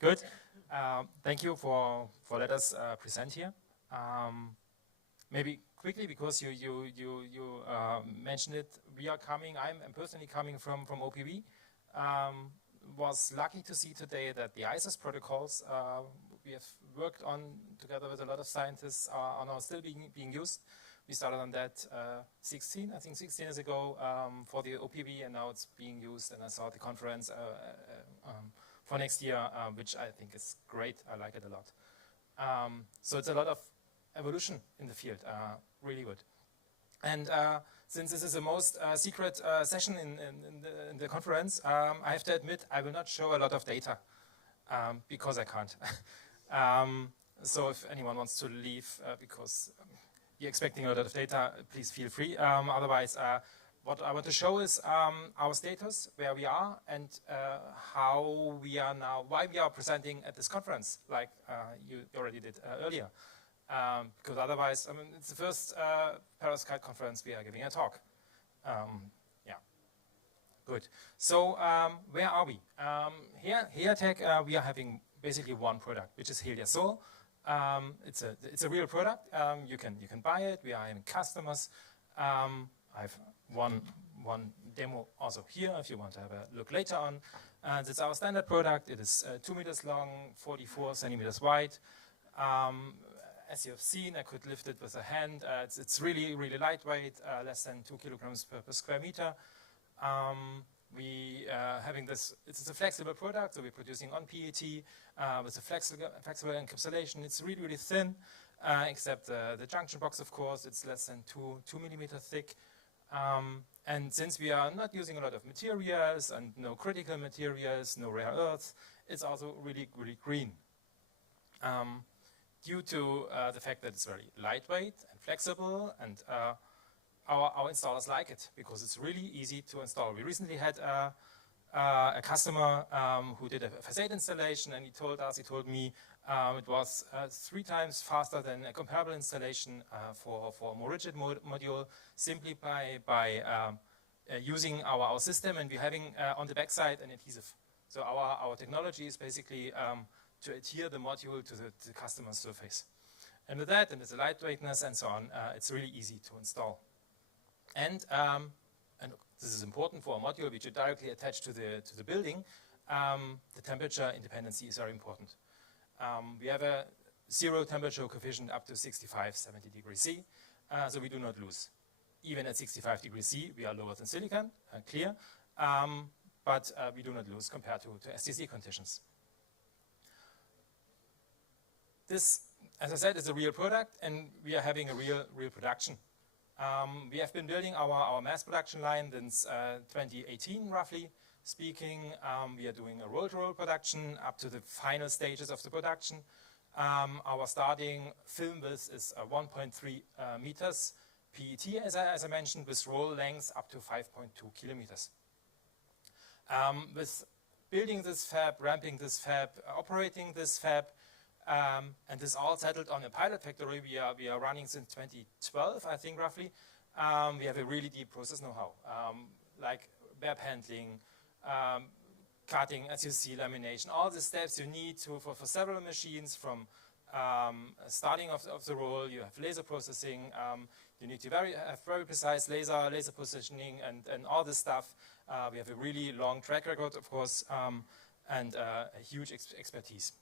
Good. Thank you for let us present here. Maybe quickly, because you mentioned it, we are coming. I'm personally coming from OPV. Was lucky to see today that the ISIS protocols we have worked on together with a lot of scientists are now still being used. We started on that 16 years ago for the OPV, and now it's being used. And I saw the conference for next year, which I think is great. I like it a lot. So it's a lot of evolution in the field, really good. And since this is the most secret session in the conference, I have to admit I will not show a lot of data because I can't. So if anyone wants to leave because you're expecting a lot of data, please feel free. Otherwise, what I want to show is our status, where we are, and how we are now, why we are presenting at this conference, like you already did earlier. Because otherwise, I mean, it's the first perovskite conference we are giving a talk. Yeah, good. So where are we? Here, Heliatek, we are having basically one product, which is Heliasol. It's a real product. You can buy it. We are having customers. I've one demo also here if you want to have a look later on. It's our standard product. It is 2 meters long, 44 centimeters wide. As you have seen, I could lift it with a hand. It's really lightweight, less than 2 kilograms per square meter. We having this. It's a flexible product, so we're producing on PET with a flexible encapsulation. It's really thin, except the junction box, of course. It's less than 2 millimeter thick. And since we are not using a lot of materials and no critical materials, no rare earths, it's also really green. Due to the fact that it's very lightweight and flexible, and our installers like it because it's really easy to install. We recently had a customer who did a facade installation, and he told me it was 3 times faster than a comparable installation for a more rigid module, simply by using our system, and we're having on the backside an adhesive. So our technology is basically to adhere the module to the customer's surface. And with that, and with the lightweightness and so on, it's really easy to install. And this is important for a module which you directly attach to the building. The temperature independency is very important. We have a 0 temperature coefficient up to 65-70 degrees C, so we do not lose. Even at 65 degrees C, we are lower than silicon, clear, but we do not lose compared to STC conditions. This, as I said, is a real product, and we are having a real production. We have been building our mass production line since 2018, roughly speaking. We are doing a roll-to-roll production up to the final stages of the production. Our starting film width is 1.3 meters PET, as I mentioned, with roll lengths up to 5.2 kilometers. With building this fab, ramping this fab, operating this fab, and this all settled on a pilot factory we are running since 2012, I think, roughly. We have a really deep process know-how, like web handling, cutting, as you see, lamination, all the steps you need for several machines, from starting of the roll. You have laser processing. You need to have very precise laser positioning, and all this stuff. We have a really long track record, of course, and a huge expertise.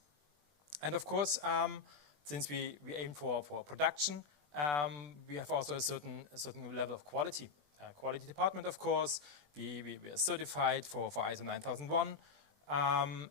And of course, since we aim for production, we have also a certain level of quality. Quality department, of course. We are certified for ISO 9001,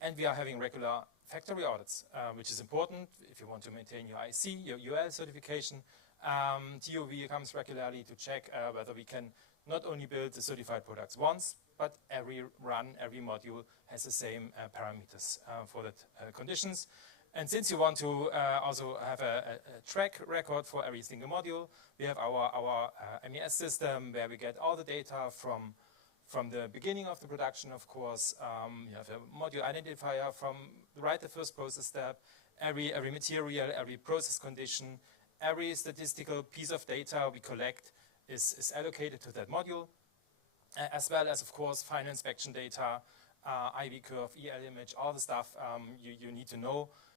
and we are having regular factory audits, which is important if you want to maintain your IC, your UL certification. TOV comes regularly to check whether we can not only build the certified products once, but every run, every module has the same parameters for that conditions. And since you want to also have a track record for every single module, we have our MES system where we get all the data from the beginning of the production, of course. You have a module identifier from the first process step, every material, every process condition, every statistical piece of data we collect is allocated to that module, as well as, of course, final inspection data, IV curve, EL image, all the stuff you need to know